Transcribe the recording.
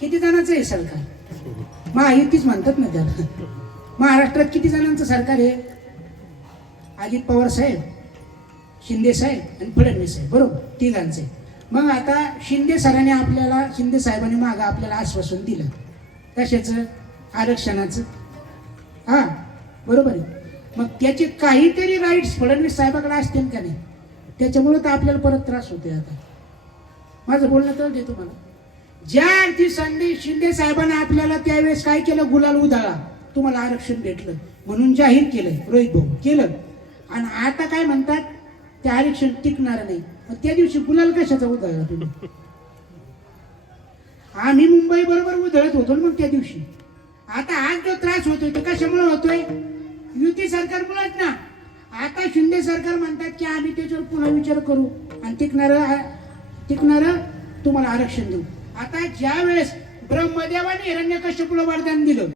किती जणांचं आहे सरकार? महायुतीच म्हणतात ना त्याला. महाराष्ट्रात किती जणांचं सरकार आहे? अजित पवार साहेब, शिंदे साहेब आणि फडणवीस साहेब, बरोबर, तिघांचे. मग आता शिंदे सरांनी आपल्याला, शिंदे साहेबांनी मागं आपल्याला आश्वासन दिलं कशाचं? आरक्षणाचं. हा बरोबर आहे. मग त्याचे काहीतरी राईट्स फडणवीस साहेबाकडे असतील का नाही? त्याच्यामुळे तर आपल्याला परत त्रास होतोय. आता माझं बोलणं तर देतो मला. ज्या अर्थी संधी शिंदे साहेबांना आपल्याला त्यावेळेस काय केलं? गुलाल उधळला, तुम्हाला आरक्षण भेटलं म्हणून जाहीर केलंय रोहित भाऊ, केलं. आणि आता काय म्हणतात? ते आरक्षण टिकणार नाही. मग त्या दिवशी गुलाल कशाचा उधळला तुम्ही? आम्ही मुंबई बरोबर उधळत होतो मग त्या दिवशी. आता आज जो त्रास होतोय तो कशामुळे होतोय? युती सरकारमुळेच ना. आता शिंदे सरकार म्हणतात की आम्ही त्याच्यावर पुन्हा विचार करू आणि टिकणार तुम्हाला आरक्षण देऊ. आता ज्या वेळेस ब्रह्मदेवाने हिरण्यकश्यपूला वरदान दिलं,